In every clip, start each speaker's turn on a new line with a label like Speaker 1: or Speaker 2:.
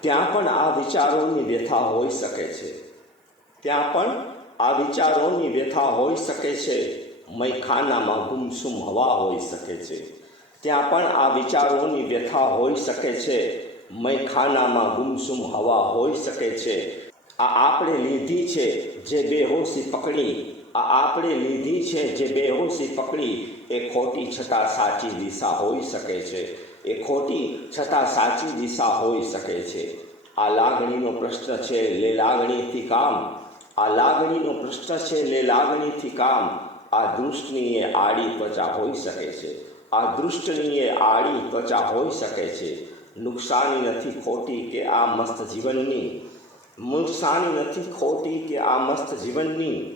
Speaker 1: ત્યાં પણ આ વિચારોની વ્યથા હોઈ શકે છે. ત્યાં પણ આ વિચારોની વ્યથા હોઈ શકે છે. મયખાનામાં ગુમસુમ હવા હોઈ શકે છે. ત્યાં પણ આ વિચારોની વ્યથા હોઈ શકે છે. મયખાનામાં ગુમસુમ હવા હોઈ શકે છે. આ આપણે લીધી છે જે બેહોશી પકડી. આ આપણે લીધી છે જે બેહોશી પકડી. એ ખોટી છતાં સાચી દિશા હોઈ શકે છે. એ ખોટી છતાં સાચી દિશા હોઈ શકે છે. આ લાગણીનો પ્રશ્ન છે, લે લાગણીથી કામ. આ લાગણીનો પ્રશ્ન છે, લે લાગણીથી કામ. આ દૃષ્ટિની આડી ત્વચા હોઈ શકે છે. આ દૃષ્ટિની આડી ત્વચા હોઈ શકે છે. નુકસાની નથી ખોટી કે આ મસ્ત જીવનની. નુકસાની નથી ખોટી કે આ મસ્ત જીવનની.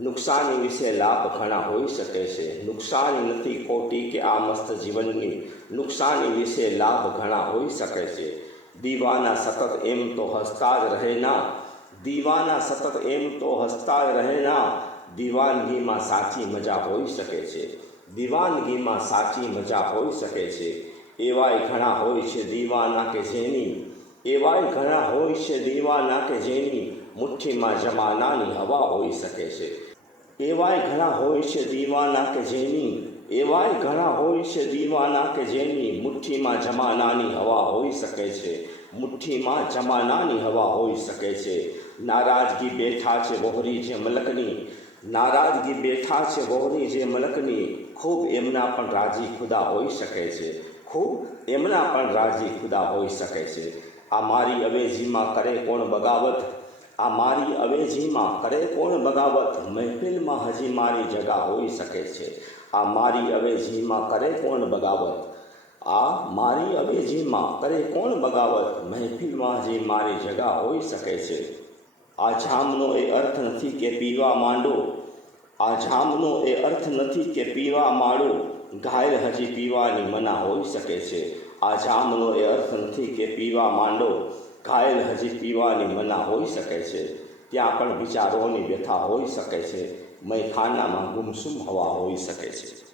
Speaker 1: નુકસાની વિશે લાભ ઘણા હોઈ શકે છે. નુકસાની નથી ખોટી કે આ મસ્ત જીવનની. નુકસાની વિશે લાભ ઘણા હોઈ શકે છે. દીવાના સતત એમ તો હસતા જ રહેના દીવાના સતત એમ તો હસતા જ રહેના દીવાનગીમાં સાચી મજા હોઈ શકે છે. દીવાનગીમાં સાચી મજા હોઈ શકે છે. એવાય ઘણા હોય છે દીવાના કે જેની. એવાય ઘણા હોય છે દીવાના કે જેની. મુઠ્ઠીમાં જમાનાની હવા હોઈ શકે છે. એવાય ઘણા હોય છે દીવાના કે જેની, એવાય ઘણા હોય છે દીવાના કે જેની મુઠ્ઠીમાં જમાનાની હવા હોઈ શકે છે. મુઠ્ઠીમાં જમાનાની હવા હોઈ શકે છે. નારાજગી બેઠા છે વહોરી જે મલકની નારાજગી બેઠા છે વહોરી જે મલકની ખૂબ એમના પણ રાજી ખુદા હોઈ શકે છે. ખૂબ એમના પણ રાજી ખુદા હોઈ શકે છે. આ મારી અવેજીમાં કરે કોણ બગાવત? આ મારી અવેજીમાં કરે કોણ બગાવત? મહેફિલમાં હજી મારી જગા હોઈ શકે છે. આ મારી અવેજીમાં કરે કોણ બગાવત? આ મારી અવેજીમાં કરે કોણ બગાવત? મહેફિલમાં હજી મારી જગા હોઈ શકે છે. આ જામનો એ અર્થ નથી કે પીવા માંડો. આ જામનો એ અર્થ નથી કે પીવા માંડો. ઘાયલ હજી પીવાની મના હોઈ શકે છે. આ જામનો એ અર્થ નથી કે પીવા માંડો. ઘાયલ હજી પીવાની મના હોઈ શકે છે. ત્યાં પણ વિચારોની વ્યથા હોઈ શકે છે. મૈખાનામાં ગુમસુમ હવા હોઈ શકે છે.